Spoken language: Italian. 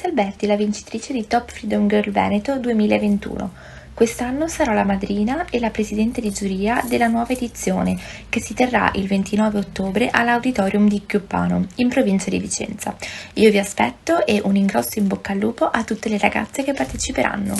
Alessia Alberti, la vincitrice di Top Freedom Girl Veneto 2021. Quest'anno sarò la madrina e la presidente di giuria della nuova edizione, che si terrà il 29 ottobre all'Auditorium di Chiuppano, in provincia di Vicenza. Io vi aspetto e un grosso in bocca al lupo a tutte le ragazze che parteciperanno.